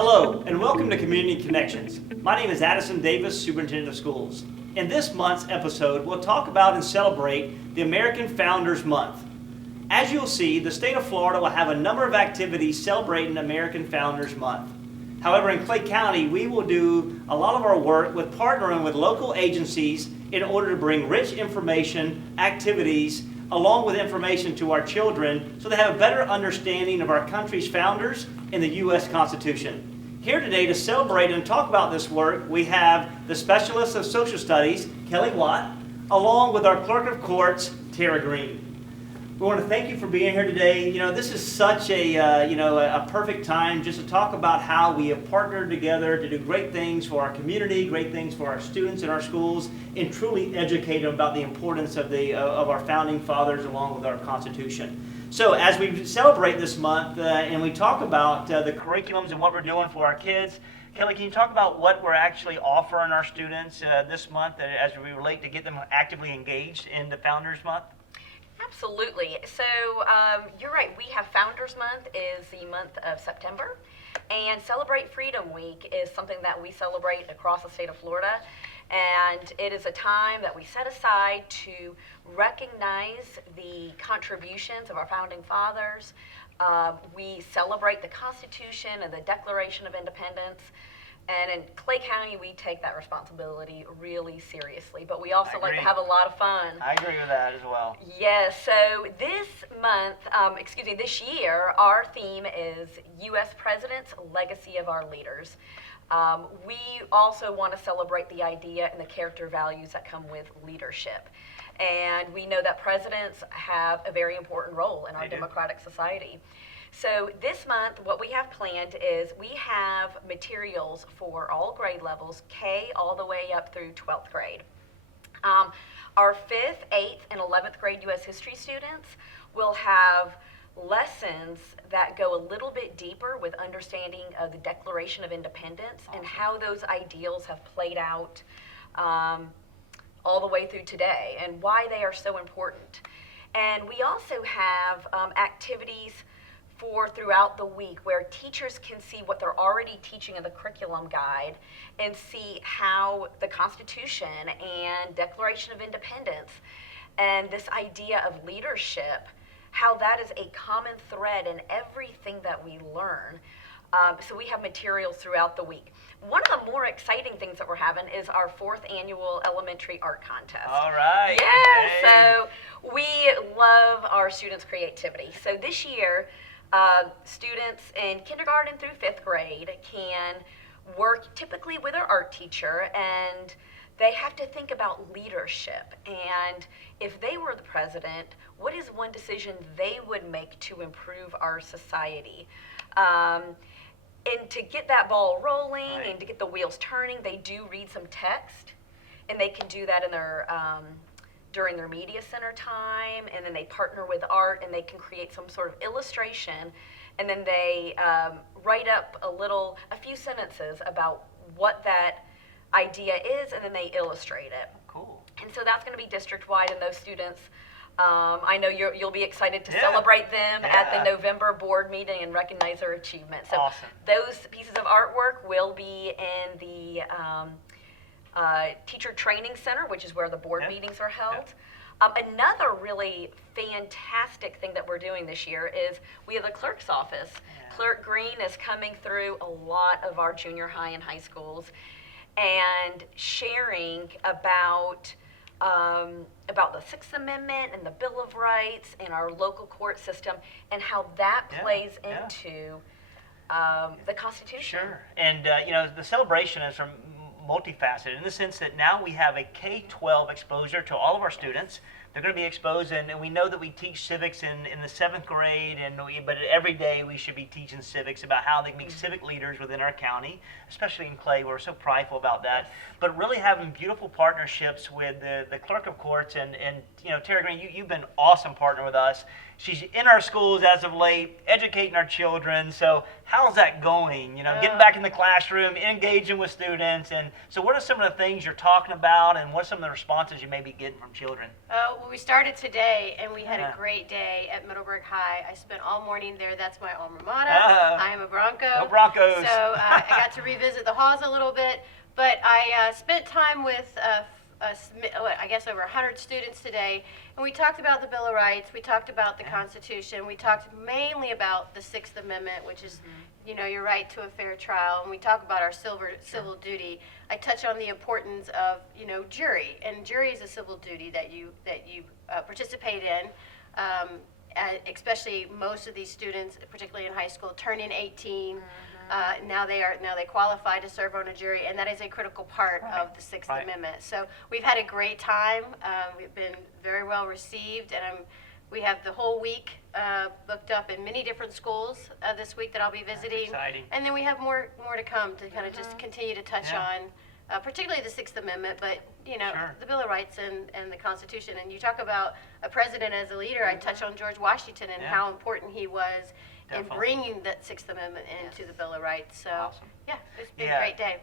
Hello, and welcome to Community Connections. My name is Addison Davis, Superintendent of Schools. In this month's episode, we'll talk about and celebrate the American Founders Month. As you'll see, the state of Florida will have a number of activities celebrating American Founders Month. However, in Clay County, we will do a lot of our work with partnering with local agencies in order to bring rich information, activities, along with information to our children so they have a better understanding of our country's founders and the U.S. Constitution. Here today to celebrate and talk about this work, we have the Specialist of Social Studies, Kelly Watt, along with our Clerk of Courts, Tara Green. We want to thank you for being here today. You know, this is such a perfect time just to talk about how we have partnered together to do great things for our community, great things for our students in our schools, and truly educate them about the importance of our founding fathers along with our Constitution. So as we celebrate this month and we talk about the curriculums and what we're doing for our kids, Kelly, can you talk about what we're actually offering our students this month as we relate to get them actively engaged in the Founders Month? Absolutely. So you're right. We have Founders Month is the month of September, and Celebrate Freedom Week is something that we celebrate across the state of Florida. And it is a time that we set aside to recognize the contributions of our founding fathers. We celebrate the Constitution and the Declaration of Independence. And in Clay County, we take that responsibility really seriously, but we also like to have a lot of fun. I agree with that as well. Yes, so this this year, our theme is U.S. Presidents, Legacy of Our Leaders. We also want to celebrate the idea and the character values that come with leadership. And we know that presidents have a very important role in our democratic society. So this month, what we have planned is we have materials for all grade levels, K all the way up through 12th grade. Our 5th, 8th, and 11th grade U.S. history students will have lessons that go a little bit deeper with understanding of the Declaration of Independence and how those ideals have played out all the way through today and why they are so important. And we also have activities for throughout the week where teachers can see what they're already teaching in the curriculum guide and see how the Constitution and Declaration of Independence and this idea of leadership, how that is a common thread in everything that we learn. So we have materials throughout the week. One of the more exciting things that we're having is our 4th annual elementary art contest. All right. Yeah, Hey. So we love our students' creativity. So this year, students in kindergarten through 5th grade can work typically with our art teacher, and they have to think about leadership. And if they were the president, what is one decision they would make to improve our society? And to get that ball rolling and to get the wheels turning, they do read some text, and they can do that in their during their media center time, and then they partner with art and they can create some sort of illustration, and then they write up a few sentences about what that idea is, and then they illustrate it. Cool. And so that's going to be district-wide, and those students, I know you'll be excited to celebrate them at the November board meeting and recognize their achievements. So awesome. Those pieces of artwork will be in the Teacher Training Center, which is where the board meetings are held. Another really fantastic thing that we're doing this year is we have the clerk's office. Clerk Green is coming through a lot of our junior high and high schools and sharing about the Sixth Amendment and the Bill of Rights and our local court system and how that plays into the Constitution. Sure. And, the celebration is multifaceted in the sense that now we have a K-12 exposure to all of our students. They're going to be exposed, and we know that we teach civics in the 7th grade, but every day we should be teaching civics about how they can be civic leaders within our county, especially in Clay. We're so prideful about that. But really having beautiful partnerships with the Clerk of Courts and Tara Green, you've been an awesome partner with us. She's in our schools as of late, educating our children. So how's that going? Getting back in the classroom, engaging with students. And so what are some of the things you're talking about, and what are some of the responses you may be getting from children? Well, we started today, and we had a great day at Middleburg High. I spent all morning there. That's my alma mater. I am a Bronco Bronco. Go Broncos. So I got to revisit the halls a little bit. But I spent time with, I guess, over 100 students today. And we talked about the Bill of Rights. We talked about the Constitution. We talked mainly about the Sixth Amendment, which is, your right to a fair trial. And we talk about our civil duty. I touch on the importance of, jury. And jury is a civil duty that you participate in. Especially most of these students, particularly in high school, turning 18. Now they qualify to serve on a jury, and that is a critical part of the Sixth Amendment. So we've had a great time. We've been very well received, and we have the whole week booked up in many different schools this week that I'll be visiting. That's exciting. And then we have more to come to kind of just continue to touch on. Particularly the Sixth Amendment, but the Bill of Rights and the Constitution. And you talk about a president as a leader. I touch on George Washington and how important he was in bringing that Sixth Amendment into the Bill of Rights. So, awesome. It's been a great day.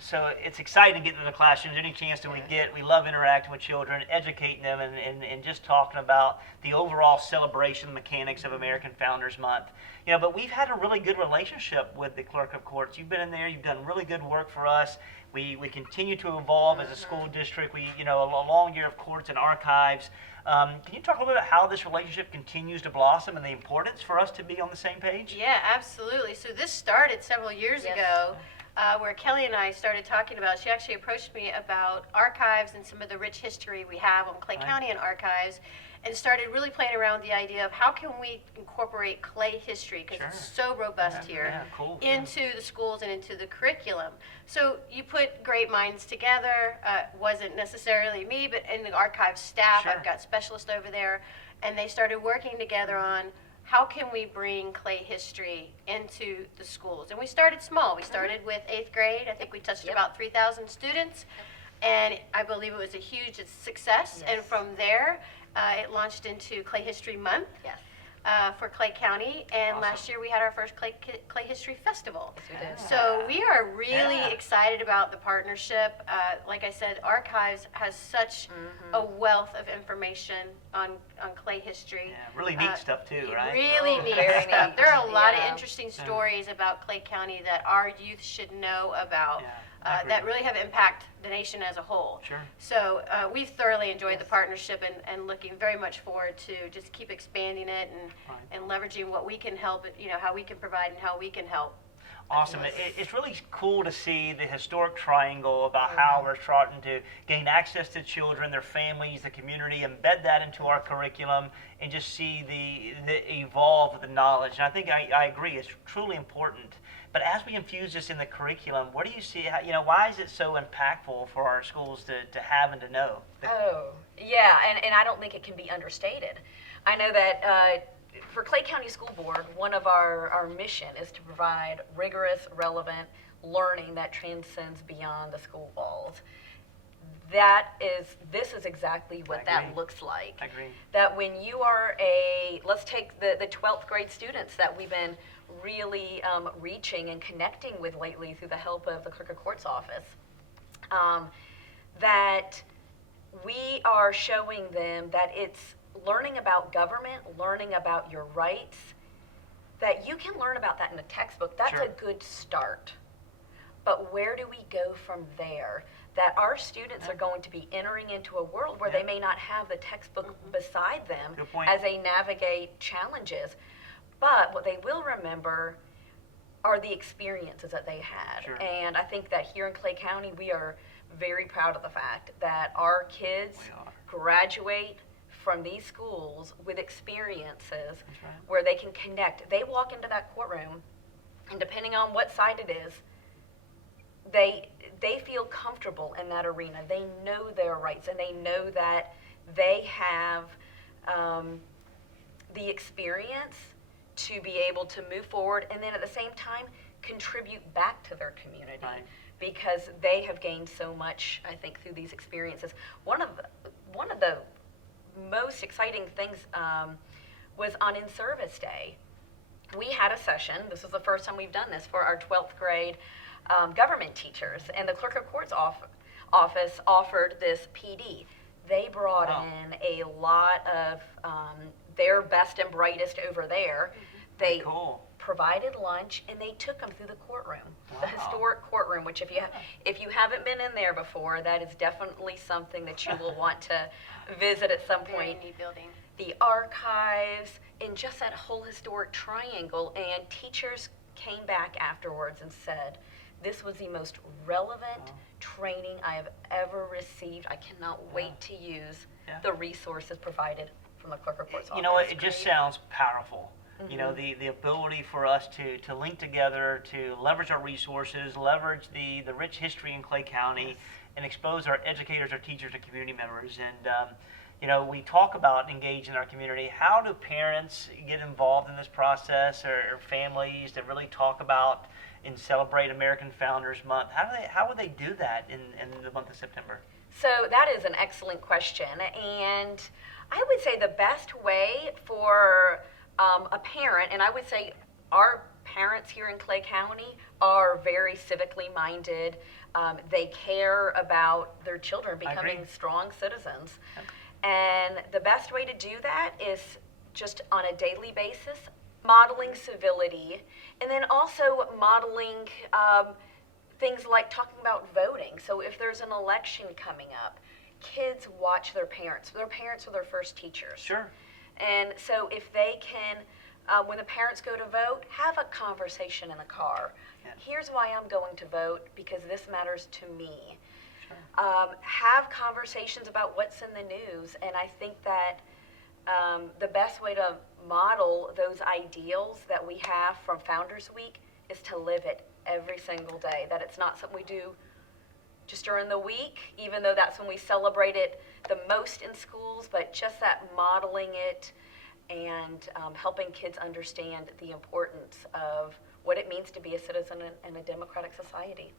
So it's exciting to get to the classrooms. Any chance that we get, we love interacting with children, educating them, and just talking about the overall celebration, the mechanics of American Founders Month. But we've had a really good relationship with the Clerk of Courts. You've been in there. You've done really good work for us. We continue to evolve as a school district. We, a long year of courts and archives. Can you talk a little bit about how this relationship continues to blossom and the importance for us to be on the same page? Yeah, absolutely. So this started several years ago, where Kelly and I started talking about, she actually approached me about archives and some of the rich history we have on Clay County and archives, and started really playing around with the idea of how can we incorporate Clay history, because it's so robust here, into the schools and into the curriculum. So you put great minds together. Wasn't necessarily me, but in the archive staff, I've got specialists over there, and they started working together on how can we bring Clay history into the schools. And we started small. We started with 8th grade. I think we touched about 3,000 students, and I believe it was a huge success. And from there, it launched into Clay History Month for Clay County, and last year we had our first Clay History Festival. Yes, we did. So we are really excited about the partnership. Like I said, Archives has such a wealth of information on Clay history. Yeah, really neat stuff too, right? Really neat very stuff. neat. There are a lot of interesting stories about Clay County that our youth should know about. That really have impacted the nation as a whole. So we've thoroughly enjoyed the partnership, and looking very much forward to just keep expanding it and leveraging what we can help, how we can provide and how we can help. Awesome. It's really cool to see the historic triangle about how we're starting to gain access to children, their families, the community, embed that into our curriculum, and just see the evolve of the knowledge. And I think I agree, it's truly important. But as we infuse this in the curriculum, what do you see, why is it so impactful for our schools to have and to know? And I don't think it can be understated. I know that for Clay County School Board, one of our mission is to provide rigorous, relevant learning that transcends beyond the school walls. This is exactly what that looks like. I agree. That when you are let's take the 12th grade students that we've been really reaching and connecting with lately through the help of the Clerk of Courts office, that we are showing them that it's learning about government, learning about your rights, that you can learn about that in a textbook. That's a good start. But where do we go from there? That our students are going to be entering into a world where they may not have the textbook beside them as they navigate challenges. But what they will remember are the experiences that they had. And I think that here in Clay County, we are very proud of the fact that our kids graduate from these schools with experiences where they can connect. They walk into that courtroom, and depending on what side it is, they feel comfortable in that arena. They know their rights, and they know that they have the experience to be able to move forward, and then at the same time contribute back to their community, because they have gained so much, I think, through these experiences. One of the most exciting things was on In-Service Day. We had a session. This was the first time we've done this for our 12th grade government teachers, and the Clerk of Courts office offered this PD. They brought in a lot of their best and brightest over there. They provided lunch, and they took them through the courtroom, the Wow. historic courtroom, which if you haven't been in there before, that is definitely something that you will want to visit at some Very point. neat building. The archives, and just that whole historic triangle, and teachers came back afterwards and said, this was the most relevant training I have ever received. I cannot wait to use the resources provided from the Clerk of Courts office. You know, it just sounds powerful. You know, the ability for us to link together, to leverage our resources, leverage the rich history in Clay County, and expose our educators, our teachers, and community members. And, you know, we talk about engaging our community. How do parents get involved in this process, or families that really talk about and celebrate American Founders Month? How would they do that in the month of September? So that is an excellent question, and I would say the best way for a parent, and I would say our parents here in Clay County are very civically minded. They care about their children becoming strong citizens. And the best way to do that is just on a daily basis, modeling civility, and then also modeling things like talking about voting. So if there's an election coming up, kids watch their parents. Their parents are their first teachers. Sure. And so if they can, when the parents go to vote, have a conversation in the car. Yeah. Here's why I'm going to vote, because this matters to me. Sure. Have conversations about what's in the news, and I think that the best way to model those ideals that we have from Founders Week is to live it every single day, that it's not something we do just during the week, even though that's when we celebrate it the most in schools, but just that modeling it and helping kids understand the importance of what it means to be a citizen in a democratic society.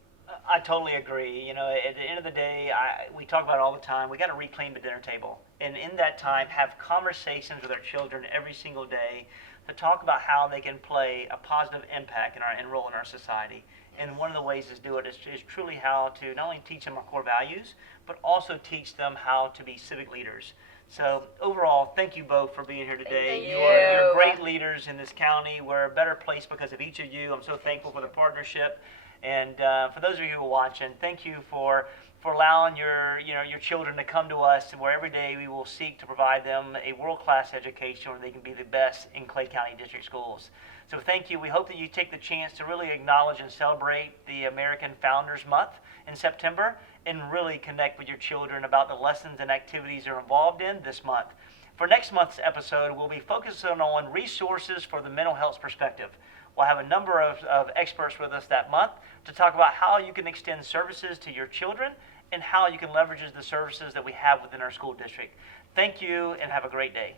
I totally agree. You know, at the end of the day, we talk about it all the time. We got to reclaim the dinner table, and in that time, have conversations with our children every single day to talk about how they can play a positive impact and role in our society. And one of the ways to do it is truly how to not only teach them our core values, but also teach them how to be civic leaders. So overall, thank you both for being here today. Thank You're great leaders in this county. We're a better place because of each of you. I'm so thankful for the partnership. And for those of you who are watching, thank you for allowing your children to come to us, and where every day we will seek to provide them a world-class education where they can be the best in Clay County District Schools. So thank you. We hope that you take the chance to really acknowledge and celebrate the American Founders Month in September, and really connect with your children about the lessons and activities they're involved in this month. For next month's episode, we'll be focusing on resources for the mental health perspective. We'll have a number of experts with us that month to talk about how you can extend services to your children and how you can leverage the services that we have within our school district. Thank you, and have a great day.